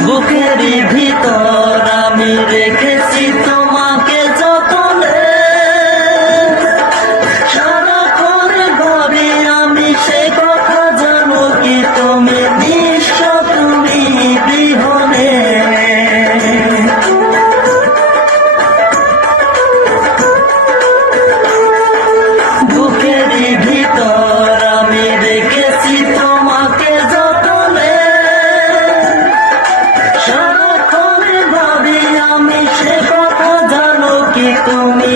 বুকেরই ভিতর আমি রেখেছি তোমাকে যতনে, সারাক্ষণ ভাবি আমি সে কথা জানো কি তুমি নিঃস্ব তুমি বিহনে। বুকেরই ভিতর আমি রেখেছি তোমাকে যতনে, সারাক্ষণ ভাবি আমি সে কথা জানো কি তুমি